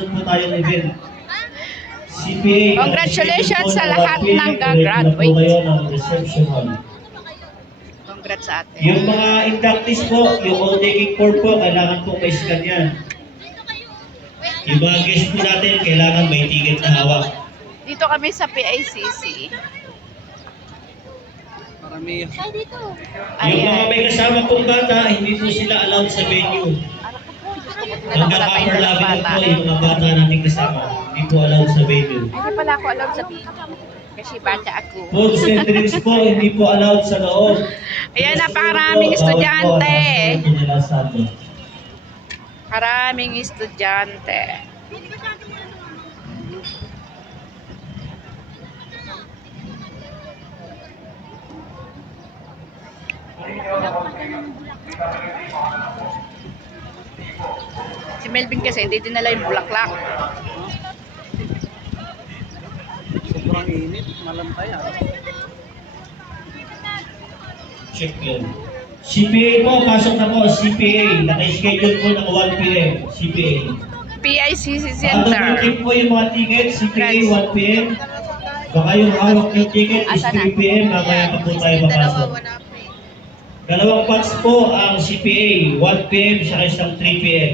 susunod po tayong event. CPA. Congratulations sa lahat ng gagraduate. gagraduate. Kayo ng reception hall. Congrats sa atin. Yung mga inductees po, yung ODK 4 po, kailangan po may scan yan. Yung mga guest po natin, kailangan may ticket na hawak. Dito kami sa PICC. Marami. Yung mga may kasama pong bata, hindi po sila allowed sa venue. Hanggang upper level po yung mga bata nating kasama. Hindi po allowed sa venue. Hindi pala ako allowed sa video. Kasi bata ako. Food drinks po, hindi po allowed sa loob. Ayan, napakaraming estudyante. Maraming estudyante. Si Melvin kasi hindi dinala yung bulaklak. Sobrang init. Malantay ah. Check yun. CPA po, pasok na po, CPA. Naka-schedule po ng 1 p.m. CPA. PICC Ano Center. po yung mga ticket, CPA 1 p.m. Baka yung hawak ng ticket is 3 p.m. Mamaya pa po tayo papasok. Dalawang patch po ang CPA, 1 p.m. sa isang 3 p.m.